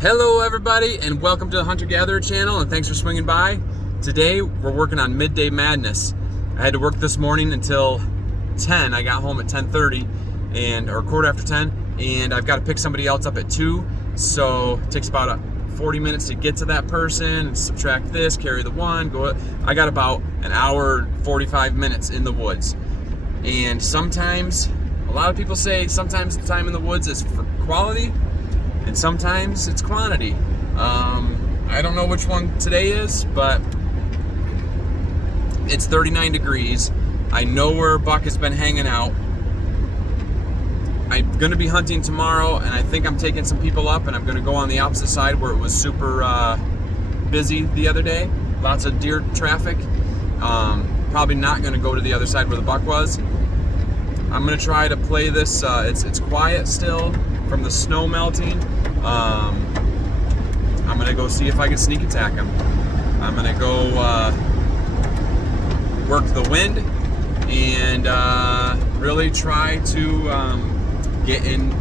Hello everybody, and welcome to the Hunter Gatherer channel, and thanks for swinging by. Today we're working on Midday Madness. I had to work this morning until 10. I got home at 10:30 or quarter after 10, and I've got to pick somebody else up at 2, so it takes about 40 minutes to get to that person, subtract this, carry the one, go. I got about an hour 45 minutes in the woods. And sometimes, a lot of people say sometimes the time in the woods is for quality and sometimes it's quantity. I don't know which one today is, but it's 39 degrees. I know where a buck has been hanging out. I'm gonna be hunting tomorrow, and I think I'm taking some people up, and I'm gonna go on the opposite side where it was super busy the other day. Lots of deer traffic. Probably not gonna go to the other side where the buck was. I'm gonna try to play this. It's quiet still from the snow melting. I'm gonna go see if I can sneak attack him. I'm gonna go work the wind and really try to get in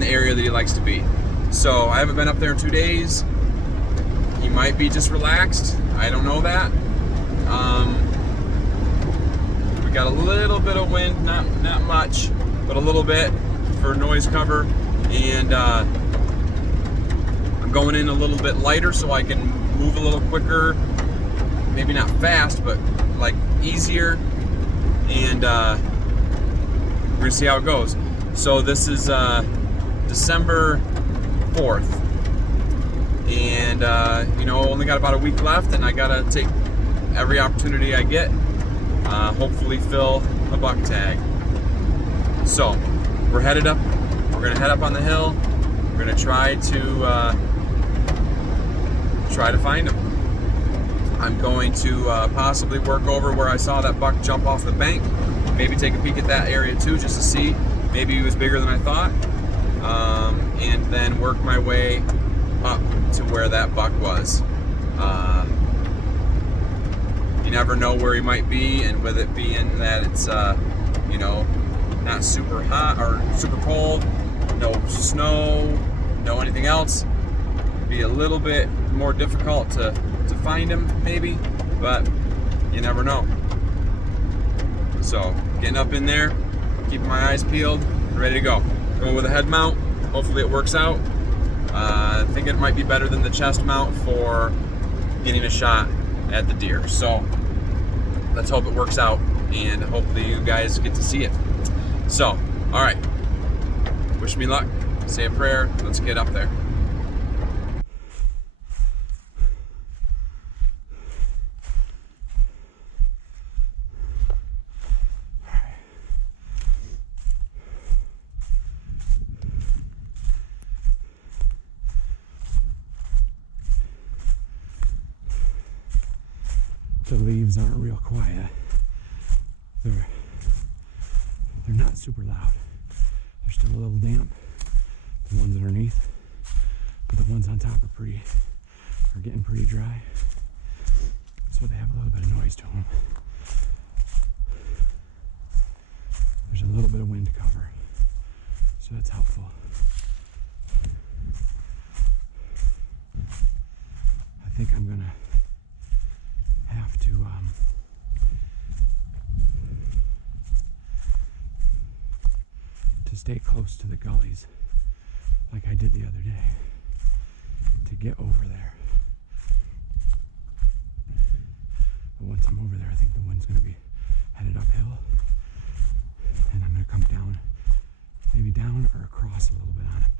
the area that he likes to be. So I haven't been up there in 2 days. He might be just relaxed. I don't know that. We got a little bit of wind, not much, but a little bit for noise cover, and I'm going in a little bit lighter so I can move a little quicker, maybe not fast, but like easier, and we're gonna see how it goes. So this is December 4th, and only got about a week left, and I gotta take every opportunity I get, hopefully fill a buck tag. So we're headed up. We're gonna head up on the hill. We're gonna try to find him. I'm going to possibly work over where I saw that buck jump off the bank. Maybe take a peek at that area too, just to see. Maybe he was bigger than I thought. And then work my way up to where that buck was. You never know where he might be, and with it being that it's not super hot or super cold, no snow, no anything else, it'd be a little bit more difficult to find him maybe, but you never know. So getting up in there, keeping my eyes peeled, ready to go. Going with a head mount. Hopefully it works out. I think it might be better than the chest mount for getting a shot at the deer. So let's hope it works out, and hopefully you guys get to see it. So, all right. Wish me luck. Say a prayer. Let's get up there. The leaves aren't real quiet. They're not super loud. They're still a little damp, the ones underneath, but the ones on top are getting pretty dry. So they have a little bit of noise to them. There's a little bit of wind cover, so that's helpful. I think I'm gonna have to stay close to the gullies like I did the other day to get over there. But once I'm over there, I think the wind's going to be headed uphill, and I'm going to come down, maybe down or across a little bit on him.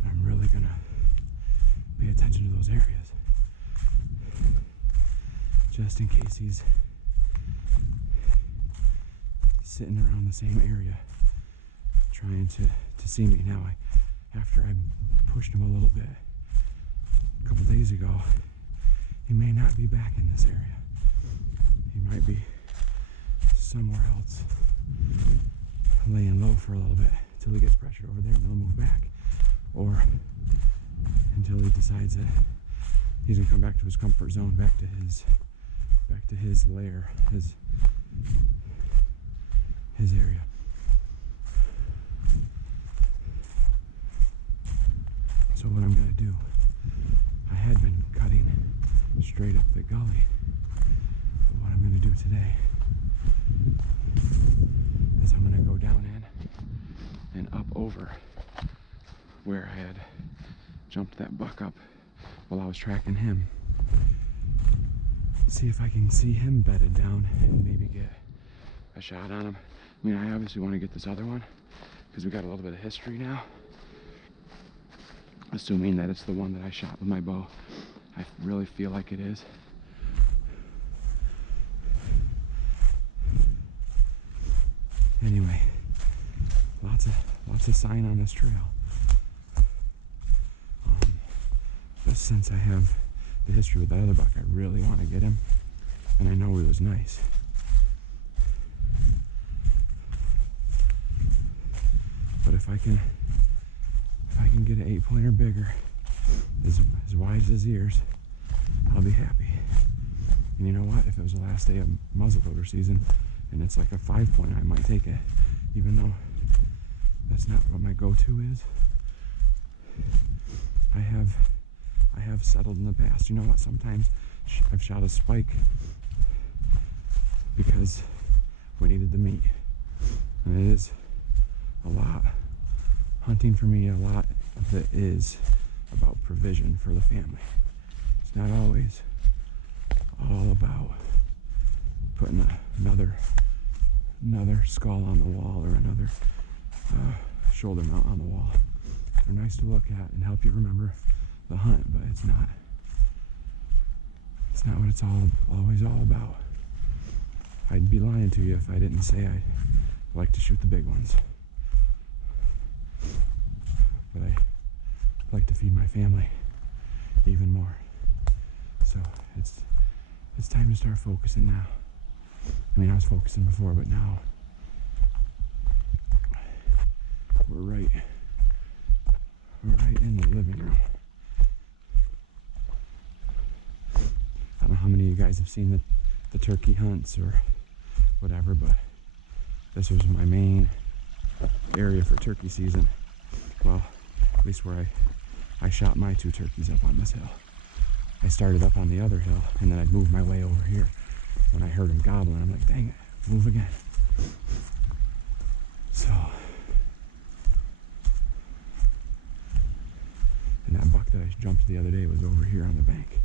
But I'm really going to pay attention to those areas, just in case he's sitting around the same area trying to see me. Now, after I pushed him a little bit a couple days ago, he may not be back in this area. He might be somewhere else, laying low for a little bit until he gets pressured over there, and then he'll move back, or until he decides that he's gonna come back to his comfort zone, back to his lair, his area. So what I'm gonna do I had been cutting straight up the gully. But what I'm going to do today is I'm going to go down in and up over where I had jumped that buck up while I was tracking him. See if I can see him bedded down and maybe get a shot on him. I mean, I obviously want to get this other one because we got a little bit of history now. Assuming that it's the one that I shot with my bow. I really feel like it is. Anyway, lots of sign on this trail. Just since I have the history with that other buck, I really want to get him, and I know he was nice. But if I can get an 8-pointer bigger, as wide as his ears, I'll be happy. And you know what? If it was the last day of muzzleloader season and it's like a 5-pointer, I might take it, even though that's not what my go-to is. I have settled in the past. You know what? Sometimes I've shot a spike because we needed the meat, and it is a lot. Hunting for me, a lot of it is about provision for the family. It's not always all about putting another skull on the wall or another shoulder mount on the wall. They're nice to look at and help you remember the hunt, but it's not what it's always all about. I'd be lying to you if I didn't say I like to shoot the big ones. But I like to feed my family even more. So it's time to start focusing now. I mean, I was focusing before, but now we're right in the living room. I don't know how many of you guys have seen the turkey hunts or whatever, but this was my main area for turkey season. Well, at least where I shot my 2 turkeys up on this hill. I started up on the other hill, and then I'd move my way over here. When I heard him gobbling, I'm like, dang it, move again. So, and that buck that I jumped the other day was over here on the bank.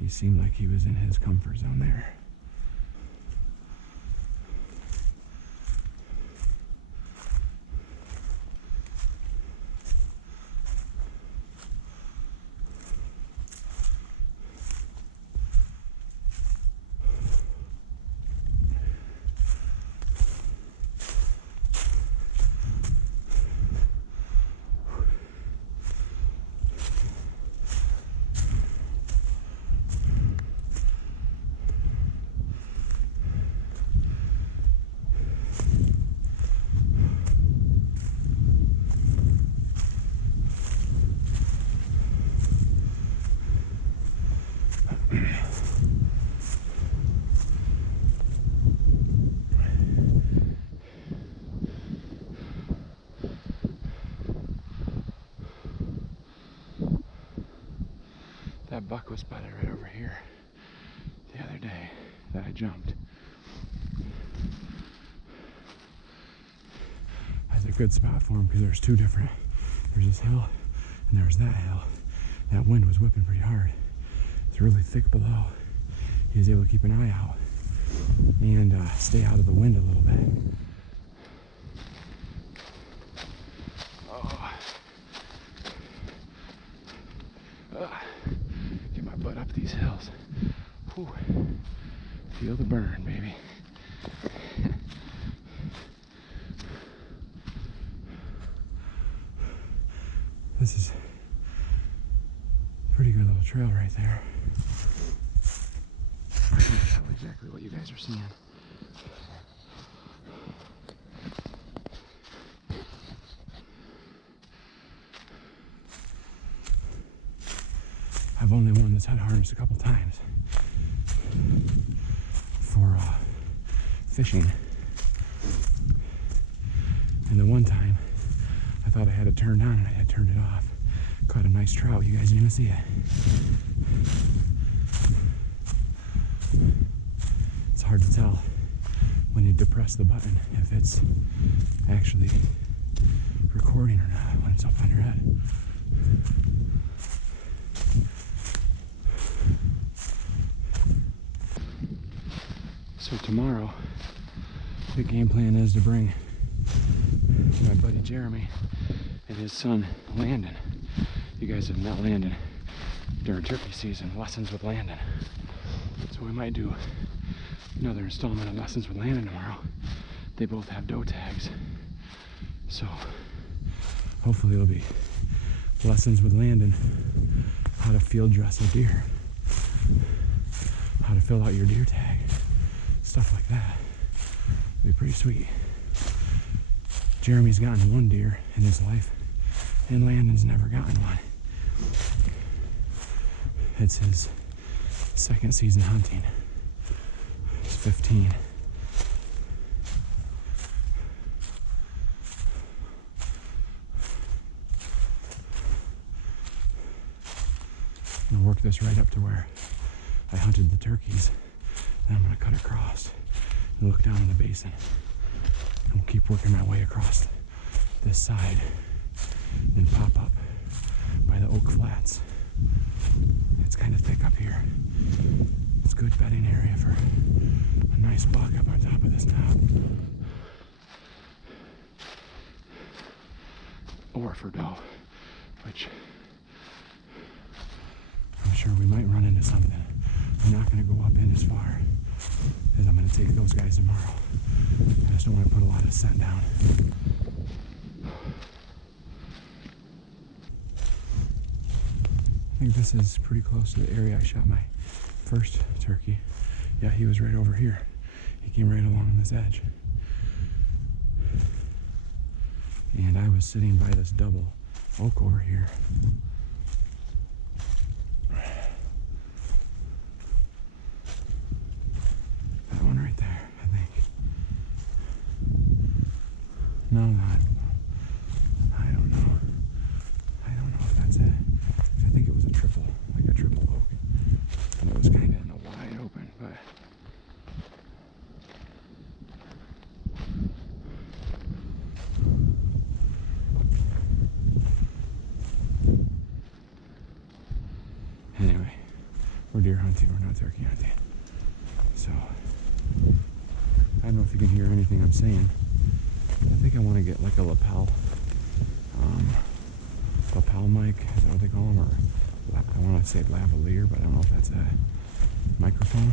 He seemed like he was in his comfort zone there. That buck was spotted right over here the other day that I jumped. That's a good spot for him because there's 2 different. There's this hill and there's that hill. That wind was whipping pretty hard. It's really thick below. He was able to keep an eye out and stay out of the wind a little bit. Get my butt up these hills. Whew. Feel the burn, baby. This is a pretty good little trail right there. I can tell exactly what you guys are seeing. I've only worn this head harness a couple times fishing. And the one time I thought I had it turned on and I had turned it off. Caught a nice trout. You guys didn't even see it. It's hard to tell when you depress the button if it's actually recording or not when it's up on your head. So tomorrow, the game plan is to bring my buddy Jeremy and his son Landon. You guys have met Landon during turkey season, Lessons with Landon. So we might do another installment of Lessons with Landon tomorrow. They both have doe tags. So hopefully it'll be Lessons with Landon, how to field dress a deer, how to fill out your deer tag, stuff like that. It'll be pretty sweet. Jeremy's gotten one deer in his life, and Landon's never gotten one. It's his second season hunting. He's 15. I'm gonna work this right up to where I hunted the turkeys. Then I'm gonna cut across and look down in the basin. And we'll keep working my way across this side and pop up by the oak flats. It's kind of thick up here. It's a good bedding area for a nice buck up on top of this knob. Or for doe, which I'm sure we might run into something. I'm not going to go up in as far because I'm going to take those guys tomorrow. I just don't want to put a lot of scent down. I think this is pretty close to the area I shot my first turkey. Yeah, he was right over here. He came right along this edge. And I was sitting by this double oak over here. That one right there, I think. No, I don't know. I don't know if that's it. I think it was a triple, like a triple oak. And it was kind of in the wide open, but anyway, we're deer hunting, we're not turkey hunting. So, I don't know if you can hear anything I'm saying. I think I want to get like a lapel mic, is that what they call them? Or I want to say lavalier, but I don't know if that's a microphone.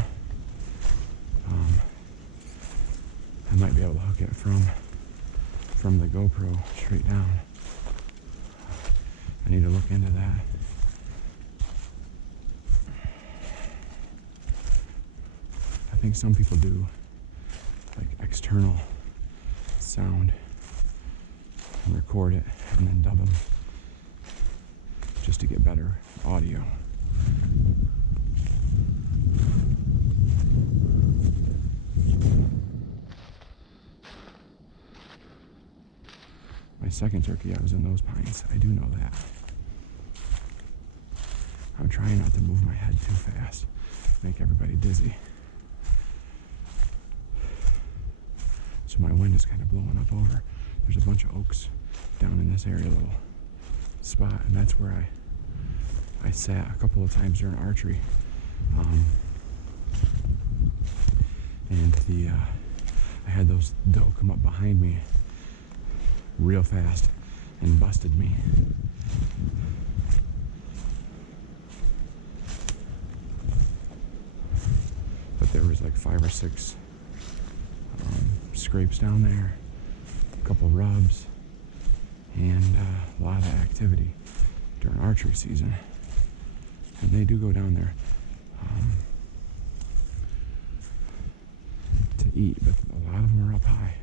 I might be able to hook it from the GoPro straight down. I need to look into that. I think some people do like external sound and record it and then dub them just to get better audio. My second turkey, I was in those pines. I do know that. I'm trying not to move my head too fast, make everybody dizzy. So my wind is kind of blowing up over. There's a bunch of oaks down in this area, little spot, and that's where I sat a couple of times during archery. And I had those doe come up behind me real fast and busted me. But there was like 5 or 6 scrapes down there, a couple rubs, and a lot of activity during archery season. And they do go down there to eat, but a lot of them are up high.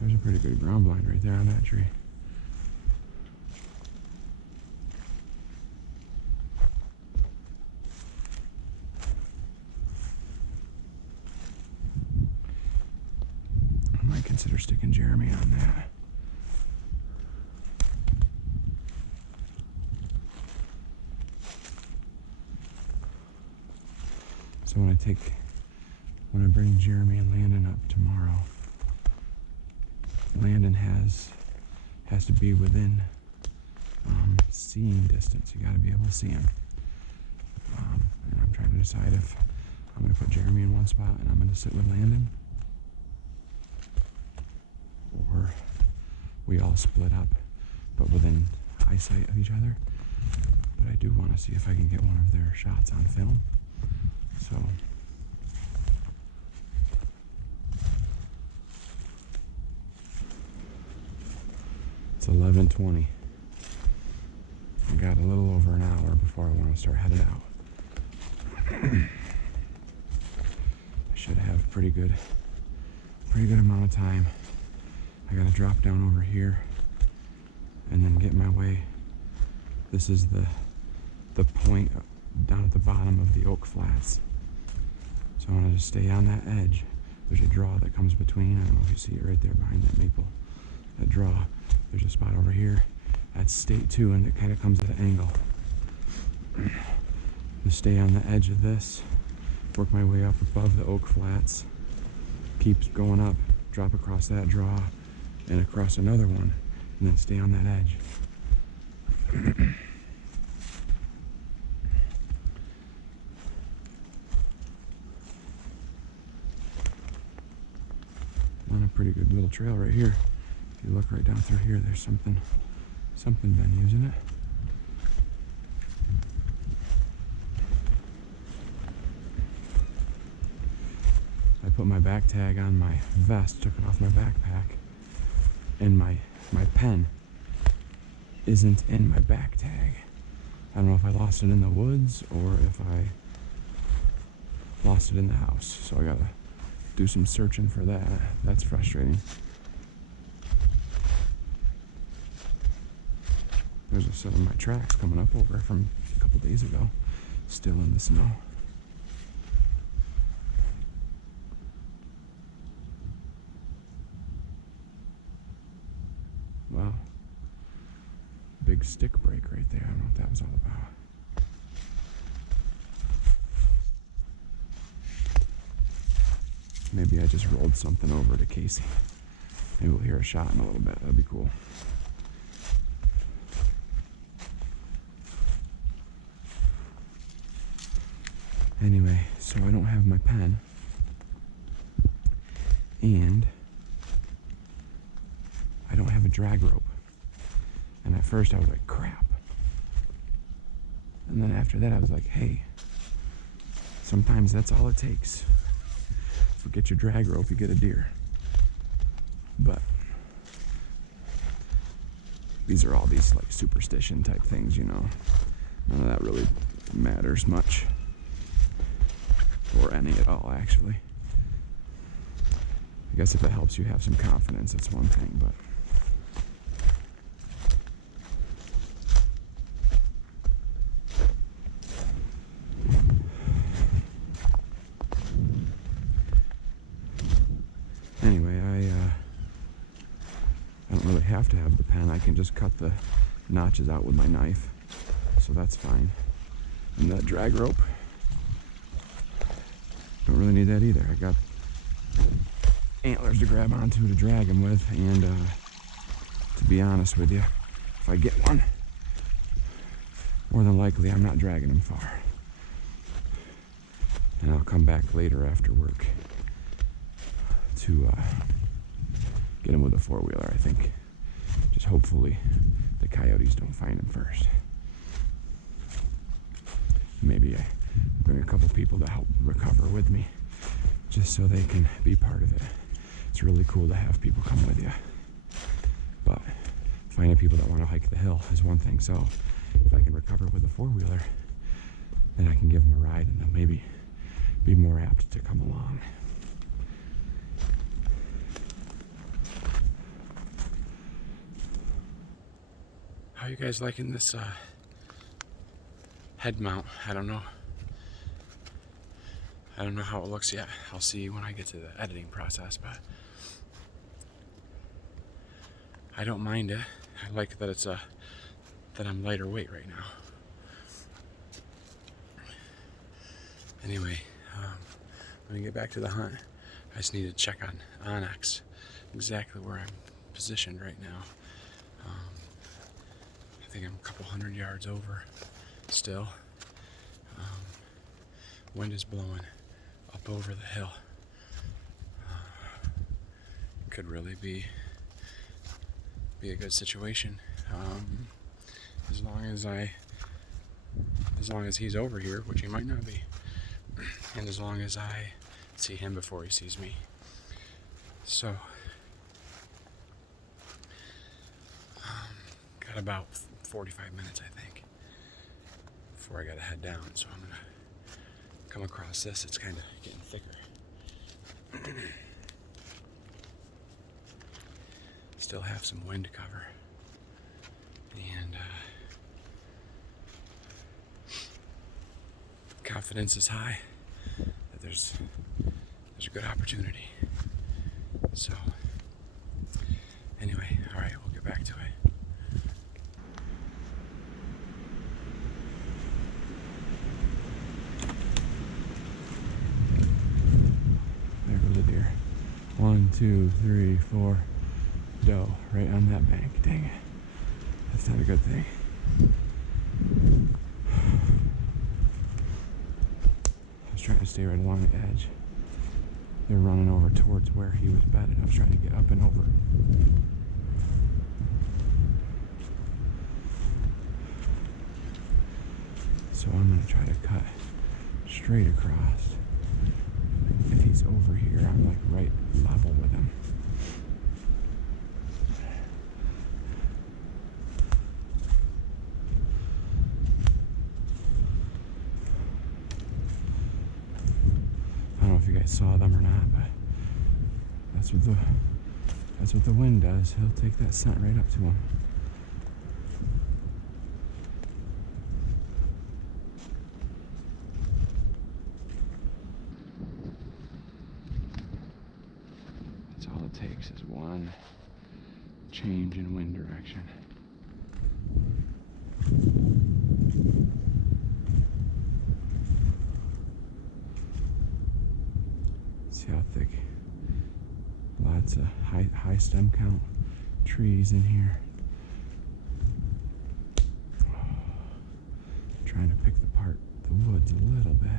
There's a pretty good ground blind right there on that tree. consider sticking Jeremy on that. So when I bring Jeremy and Landon up tomorrow, Landon has to be within seeing distance. You got to be able to see him. And I'm trying to decide if I'm going to put Jeremy in one spot and I'm going to sit with Landon, or we all split up, but within eyesight of each other. But I do want to see if I can get one of their shots on film. So it's 11:20. I got a little over an hour before I want to start headed out. I should have a pretty good amount of time. I gotta drop down over here and then get my way. This is the point down at the bottom of the oak flats. So I want to just stay on that edge. There's a draw that comes between. I don't know if you see it right there behind that maple. That draw. There's a spot over here. That's state 2, and it kind of comes at an angle. Just stay on the edge of this, work my way up above the oak flats, keep going up, drop across that draw, and across another one, and then stay on that edge. On a pretty good little trail right here. If you look right down through here, there's something been using it. I put my back tag on my vest, took it off my backpack, and my pen isn't in my back tag. I don't know if I lost it in the woods or if I lost it in the house. So I gotta do some searching for that. That's frustrating. There's a set of my tracks coming up over from a couple days ago, still in the snow. Wow. Big stick break right there. I don't know what that was all about. Maybe I just rolled something over to Casey. Maybe we'll hear a shot in a little bit. That'd be cool. Anyway, so I don't have my pen. And I don't have a drag rope. And at first I was like, crap. And then after that I was like, hey, sometimes that's all it takes. Forget your drag rope, you get a deer. But these are all these like superstition type things, you know. None of that really matters much. Or any at all, actually. I guess if it helps you have some confidence, that's one thing, but anyway, I don't really have to have the pen. I can just cut the notches out with my knife, so that's fine. And that drag rope, don't really need that either. I got antlers to grab onto to drag them with, and to be honest with you, if I get one, more than likely I'm not dragging them far. And I'll come back later after work to get him with a four-wheeler, I think. Just hopefully the coyotes don't find him first. Maybe I bring a couple people to help recover with me, just so they can be part of it. It's really cool to have people come with you. But finding people that want to hike the hill is one thing. So if I can recover with a four-wheeler, then I can give them a ride and they'll maybe be more apt to come along. How are you guys liking this head mount? I don't know how it looks yet. I'll see when I get to the editing process, but I don't mind it. I like that that I'm lighter weight right now. Anyway, when I get back to the hunt, I just need to check on Onyx, exactly where I'm positioned right now. I think I'm a couple hundred yards over still. Wind is blowing up over the hill. Could really be a good situation, as long as he's over here, which he might not be, and as long as I see him before he sees me. So got about 45 minutes, I think, before I gotta head down. So I'm gonna come across this. It's kind of getting thicker. Still have some wind cover, and confidence is high that there's a good opportunity. So anyway, all right, we'll get back to it. There goes a deer. 1, 2, 3, 4. Doe right on that bank. Dang it. That's not a good thing. I was trying to stay right along the edge. They're running over towards where he was bedded. I was trying to get up and over. So I'm going to try to cut straight across. If he's over here, I'm like right level with him. I don't know if you guys saw them or not, but that's what the wind does. He'll take that scent right up to him. That's all it takes is one change in wind direction. See how thick? Lots of high stem count trees in here. Trying to pick apart the woods a little bit.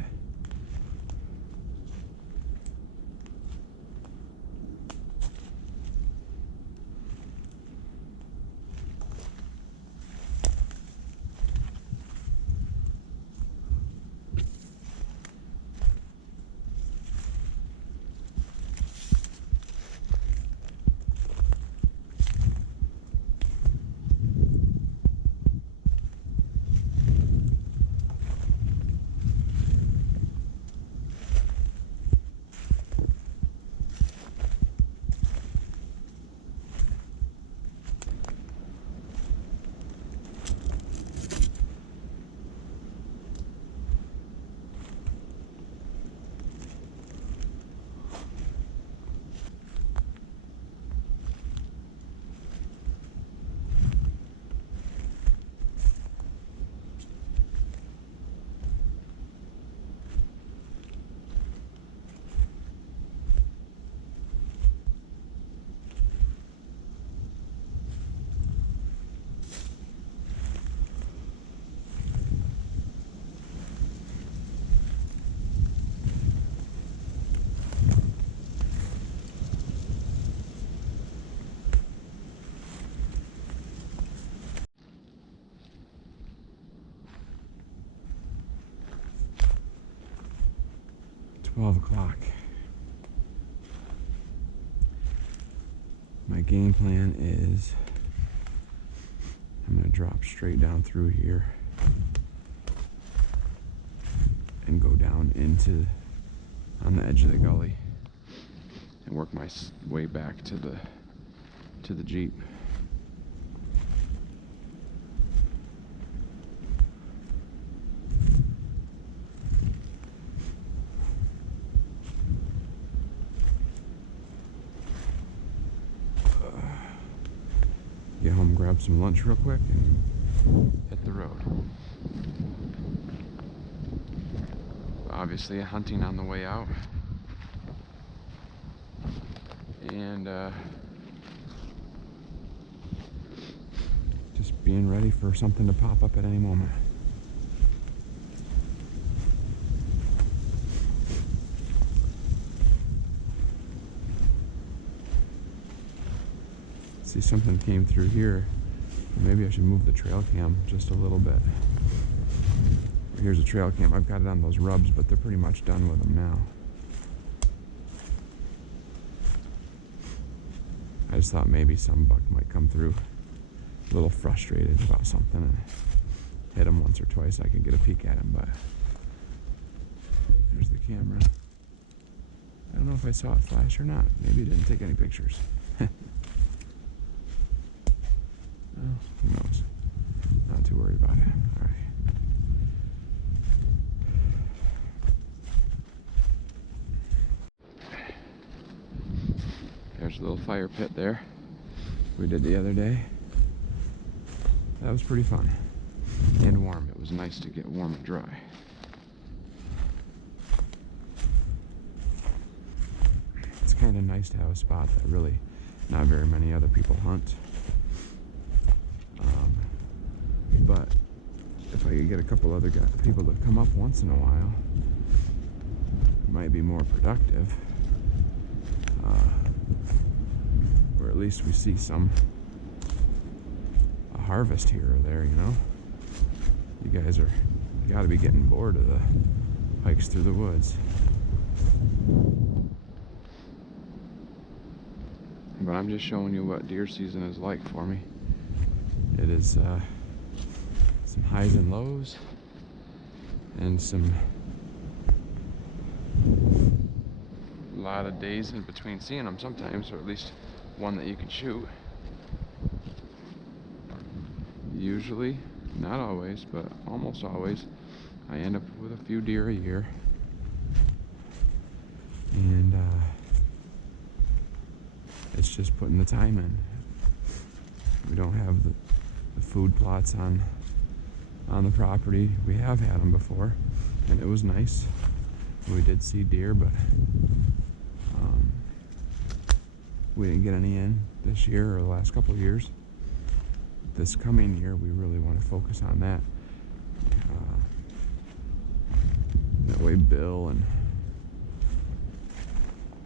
$12. My game plan is I'm going to drop straight down through here and go down on the edge of the gully and work my way back to the Jeep. grab some lunch real quick and hit the road. Obviously hunting on the way out, and just being ready for something to pop up at any moment. See, something came through here. Maybe I should move the trail cam just a little bit. Here's a trail cam. I've got it on those rubs, but they're pretty much done with them now. I just thought maybe some buck might come through a little frustrated about something and hit him once or twice. I could get a peek at him, but there's the camera. I don't know if I saw it flash or not. Maybe it didn't take any pictures. Well, who knows? Not too worried about it. All right. There's a little fire pit there we did the other day. That was pretty fun and warm. It was nice to get warm and dry. It's kind of nice to have a spot that really not very many other people hunt. But if I could get a couple other people to come up once in a while, it might be more productive. Or at least we see a harvest here or there, you know. You guys got to be getting bored of the hikes through the woods. But I'm just showing you what deer season is like for me. It is some highs and lows, and a lot of days in between seeing them sometimes, or at least one that you can shoot. Usually, not always, but almost always, I end up with a few deer a year. And it's just putting the time in. We don't have the food plots on the property. We have had them before, and it was nice. We did see deer, but we didn't get any in this year or the last couple of years. This coming year, we really want to focus on that. That way Bill and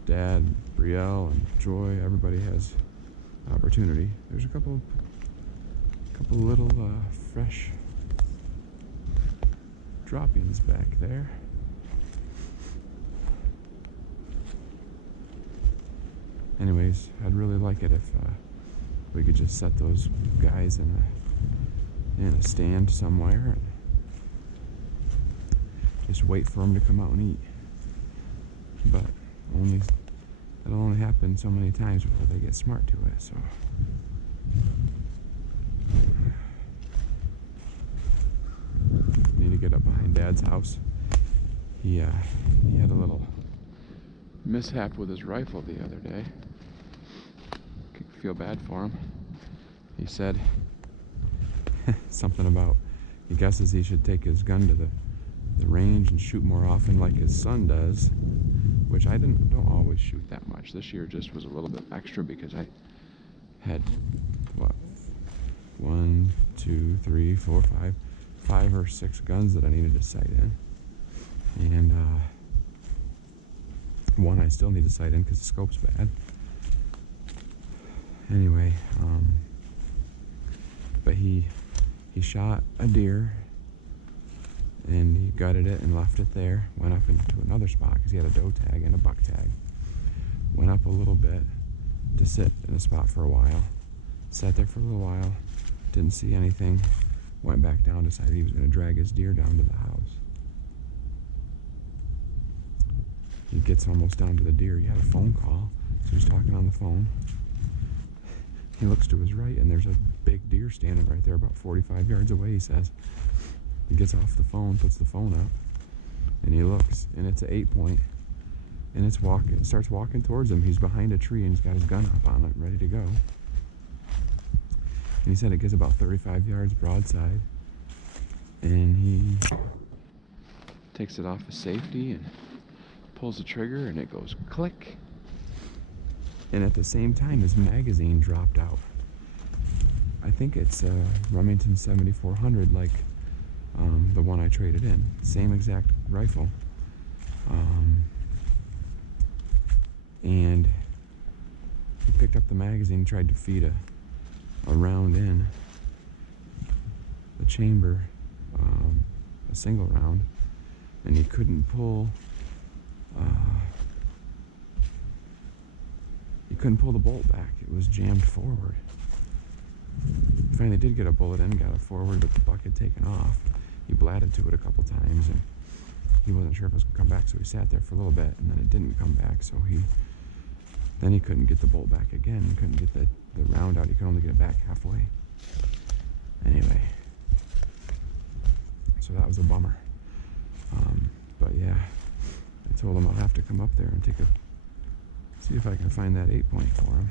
Dad, Brielle and Joy, everybody has opportunity. There's a couple little fresh droppings back there. Anyways, I'd really like it if we could just set those guys in a stand somewhere and just wait for them to come out and eat. But it'll only happen so many times before they get smart to it. So need to get up behind Dad's house. He had a little mishap with his rifle the other day. Feel bad for him. He said something about he guesses he should take his gun to the range and shoot more often like his son does, which I don't always shoot that much. This year just was a little bit extra because I had 1, 2, 3, 4, 5 or 6 guns that I needed to sight in, and one I still need to sight in because the scope's bad. Anyway, but he shot a deer and he gutted it and left it there. Went up into another spot because he had a doe tag and a buck tag. Went up a little bit to sit in a spot for a while. Sat there for a little while, didn't see anything. Went back down, decided he was going to drag his deer down to the house. He gets almost down to the deer. He had a phone call, so he's talking on the phone. He looks to his right, and there's a big deer standing right there about 45 yards away, he says. He gets off the phone, puts the phone up, and he looks, and it's an 8-point, and it starts walking towards him. He's behind a tree, and he's got his gun up on it, ready to go. And he said it gets about 35 yards broadside. And he takes it off of safety and pulls the trigger and it goes click. And at the same time, his magazine dropped out. I think it's a Remington 7400, like the one I traded in. Same exact rifle. And he picked up the magazine, tried to feed a round in the chamber, a single round, and he couldn't pull. He couldn't pull the bolt back. It was jammed forward. He finally did get a bullet in, got it forward, but the buck had taken off. He blatted to it a couple times, and he wasn't sure if it was going to come back, so he sat there for a little bit, and then it didn't come back, so then he couldn't get the bolt back again. He couldn't get the round out. He could only get it back halfway. Anyway, so that was a bummer. But yeah, I told him I'll have to come up there and see if I can find that 8-point for him.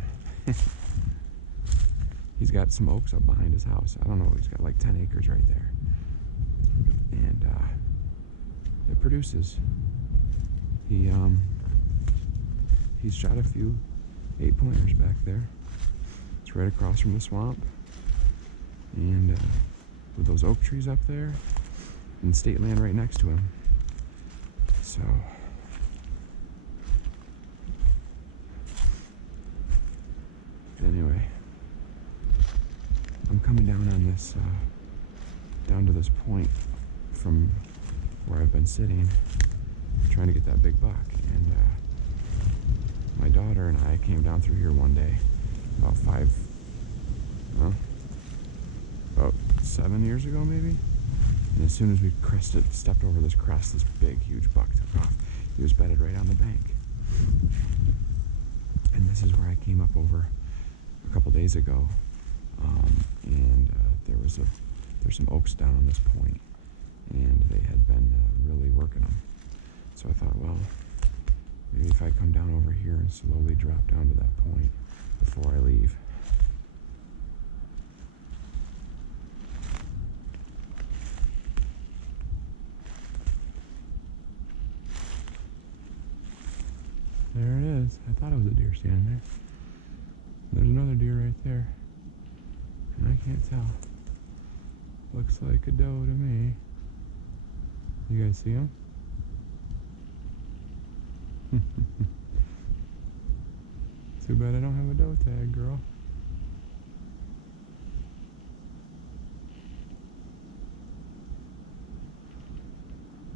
He's got some oaks up behind his house. I don't know, he's got like 10 acres right there. And it produces. He's shot a few 8-pointers back there. It's right across from the swamp. And with those oak trees up there and state land right next to him. So anyway, I'm coming down on this, down to this point from where I've been sitting, trying to get that big buck. And my daughter and I came down through here one day, about 7 years ago maybe. And as soon as we stepped over this crest, this big, huge buck took off. He was bedded right on the bank. And this is where I came up over a couple days ago, and there's some oaks down on this point, and they had been really working them. So I thought, well, maybe if I come down over here and slowly drop down to that point before I leave. There it is. I thought it was a deer standing there. There's another deer right there. And I can't tell. Looks like a doe to me. You guys see him? Too bad I don't have a doe tag, girl.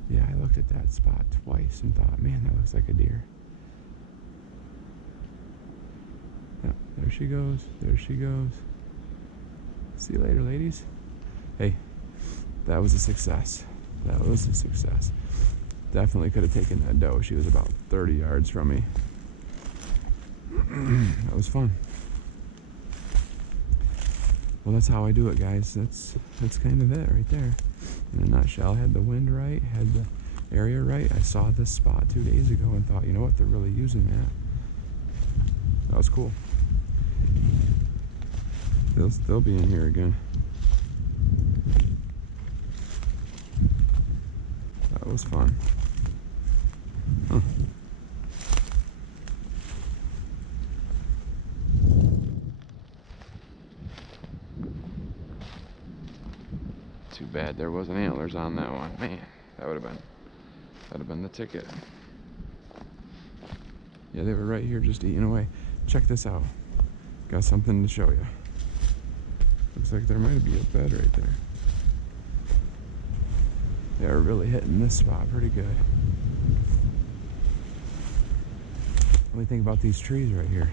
Yeah, I looked at that spot twice and thought, man, that looks like a deer. Yep, there she goes. There she goes. See you later, ladies. Hey, that was a success. That was a success. Definitely could have taken that doe. She was about 30 yards from me. That was fun. Well, that's how I do it, guys. That's kind of it right there. In a nutshell, had the wind right, had the area right. I saw this spot 2 days ago and thought, you know what, they're really using that. That was cool. They'll be in here again. That was fun. Huh. Too bad there wasn't antlers on that one. Man, that'd have been the ticket. Yeah, they were right here just eating away. Check this out. Got something to show you. Looks like there might be a bed right there. They're really hitting this spot pretty good. What do you think about these trees right here?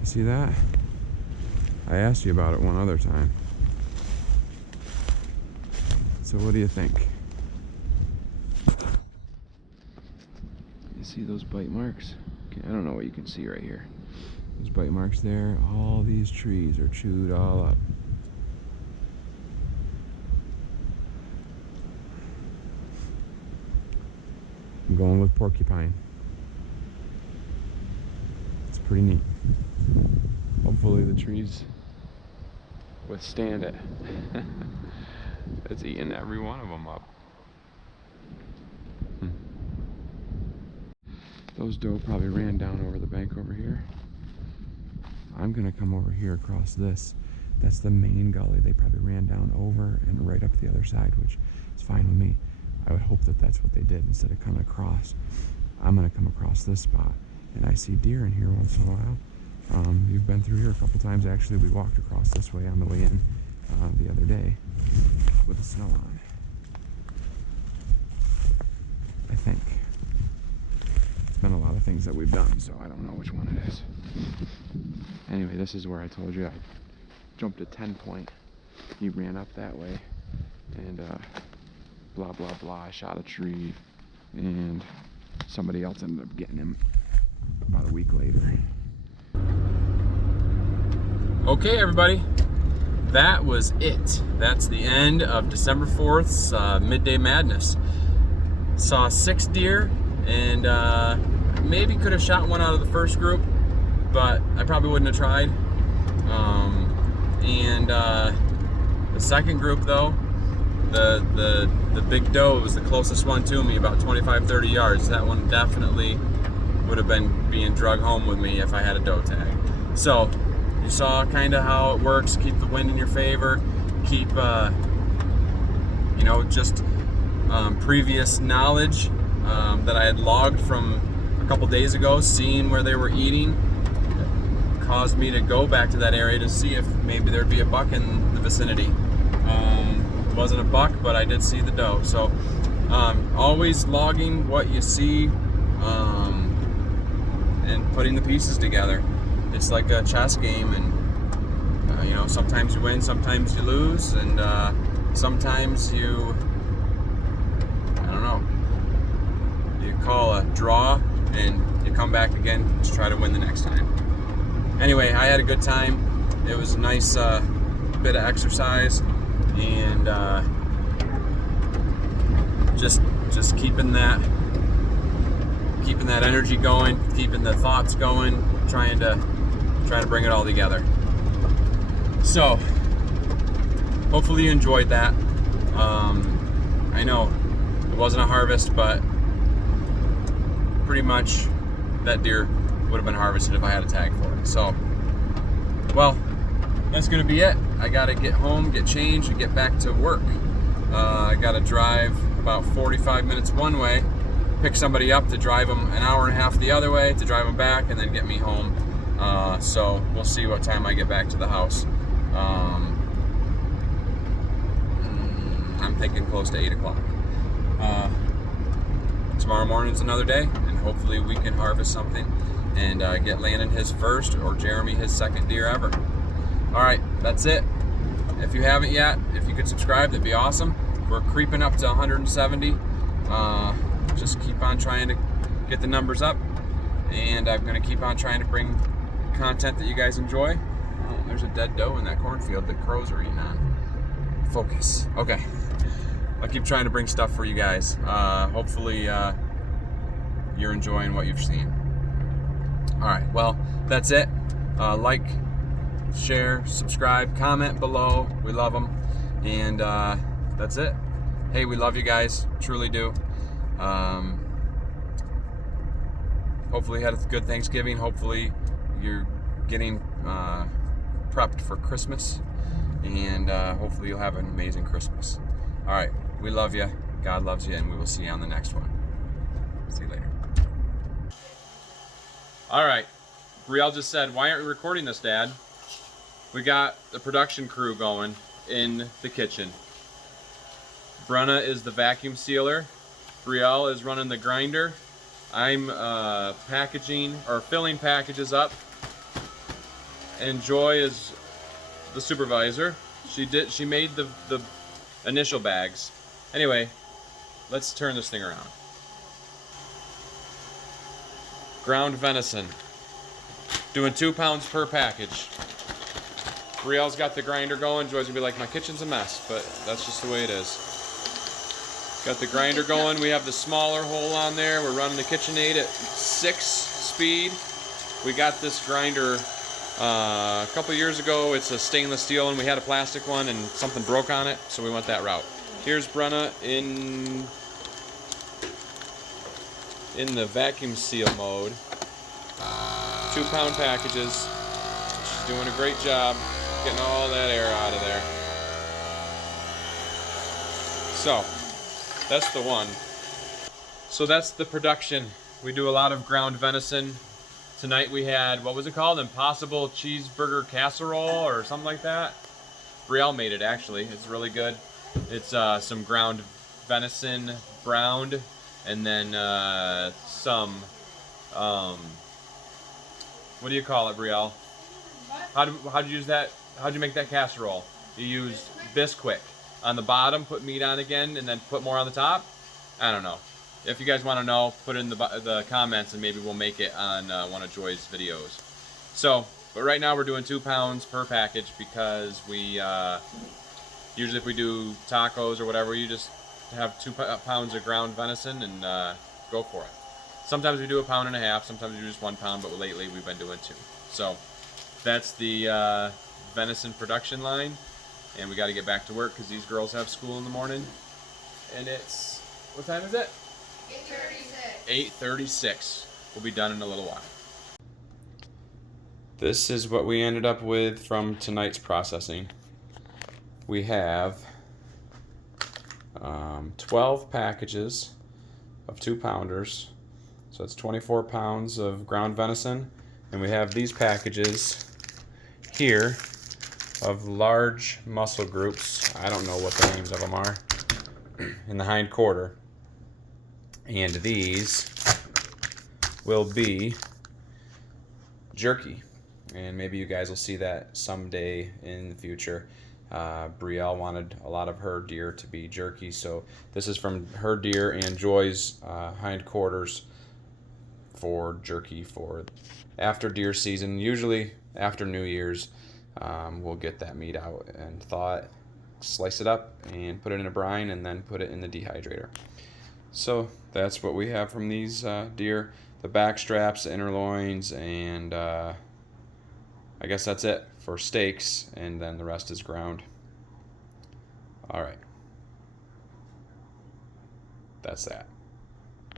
You see that? I asked you about it one other time. So what do you think? You see those bite marks? I don't know what you can see right here. Those bite marks there. All these trees are chewed all up. I'm going with porcupine. It's pretty neat. Hopefully the trees withstand it. It's eating every one of them up. Those doe probably ran down over the bank over here. I'm gonna come over here across this. That's the main gully. They probably ran down over and right up the other side, which is fine with me. I would hope that that's what they did instead of coming across. I'm gonna come across this spot, and I see deer in here once in a while. You've been through here a couple times. Actually, we walked across this way on the way in the other day with the snow on. I think. It's been a lot of things that we've done, so I don't know which one it is. Anyway, this is where I told you I jumped a 10 point. He ran up that way, and blah blah blah. I shot a tree, and somebody else ended up getting him about a week later. Okay, everybody, that was it. That's the end of December 4th's Midday Madness. Saw 6 deer, and maybe could have shot one out of the first group, but I probably wouldn't have tried. The second group, though, the big doe was the closest one to me, about 25-30 yards. That one definitely would have been being drug home with me if I had a doe tag. So you saw kind of how it works. Keep the wind in your favor. Keep just previous knowledge that I had logged from a couple days ago, seeing where they were eating, caused me to go back to that area to see if maybe there'd be a buck in the vicinity. It wasn't a buck, but I did see the doe. So always logging what you see and putting the pieces together. It's like a chess game, and sometimes you win, sometimes you lose, and sometimes you call a draw and you come back again to try to win the next time. Anyway, I had a good time. It was a nice bit of exercise, and just keeping that energy going, keeping the thoughts going, trying to bring it all together. So hopefully you enjoyed that. I know it wasn't a harvest, but pretty much that deer would have been harvested if I had a tag for it. So, well, that's gonna be it. I gotta get home, get changed, and get back to work. I gotta drive about 45 minutes one way, pick somebody up to drive them an hour and a half the other way, to drive them back, and then get me home. So we'll see what time I get back to the house. I'm thinking close to 8 o'clock. Tomorrow morning's another day, and hopefully we can harvest something and get Landon his first, or Jeremy his second deer ever. All right, that's it. If you haven't yet, if you could subscribe, that'd be awesome. We're creeping up to 170. Just keep on trying to get the numbers up, and I'm gonna keep on trying to bring content that you guys enjoy. Oh, there's a dead doe in that cornfield that crows are eating on. Focus. Okay. I'll keep trying to bring stuff for you guys. Hopefully you're enjoying what you've seen. All right, well, that's it. Like, share, subscribe, comment below. We love them. And that's it. Hey, we love you guys. Truly do. Hopefully you had a good Thanksgiving. Hopefully you're getting prepped for Christmas. And hopefully you'll have an amazing Christmas. All right, we love you. God loves you, and we will see you on the next one. See you later. All right, Brielle just said, why aren't we recording this, Dad? We got the production crew going in the kitchen. Brenna is the vacuum sealer. Brielle is running the grinder. I'm packaging or filling packages up. And Joy is the supervisor. She made the initial bags. Anyway, let's turn this thing around. Ground venison. Doing 2 pounds per package. Brielle's got the grinder going. Joy's gonna be like, my kitchen's a mess, but that's just the way it is. Got the grinder going. We have the smaller hole on there. We're running the KitchenAid at 6 speed. We got this grinder A couple years ago, it's a stainless steel, and we had a plastic one, and something broke on it, so we went that route. Here's Brenna in the vacuum seal mode. 2-pound packages. She's doing a great job getting all that air out of there. So, that's the one. So that's the production. We do a lot of ground venison. Tonight we had, what was it called? Impossible cheeseburger casserole or something like that. Brielle made it, actually. It's really good. It's some ground venison browned, and then some, what do you call it, Brielle? How'd you use that? How'd you make that casserole? You used Bisquick. On the bottom, put meat on again, and then put more on the top? I don't know. If you guys want to know, put it in the comments, and maybe we'll make it on one of Joy's videos. So, but right now we're doing 2 pounds per package because we, usually if we do tacos or whatever, you just have 2 pounds of ground venison and go for it. Sometimes we do 1.5 pounds, sometimes we do just 1 pound, but lately we've been doing 2. So, that's the venison production line, and we got to get back to work because these girls have school in the morning. And it's, what time is it? 8:36. 8:36. We'll be done in a little while. This is what we ended up with from tonight's processing. We have 12 packages of 2-pounders. So that's 24 pounds of ground venison. And we have these packages here of large muscle groups. I don't know what the names of them are. In the hind quarter. And these will be jerky, and maybe you guys will see that someday in the future. Brielle wanted a lot of her deer to be jerky, so this is from her deer and Joy's hind quarters for jerky for after deer season. Usually after New Year's, we'll get that meat out and thaw it, slice it up, and put it in a brine, and then put it in the dehydrator. So that's what we have from these deer. The back straps, the inner loins, and I guess that's it for steaks, and then the rest is ground. All right. That's that.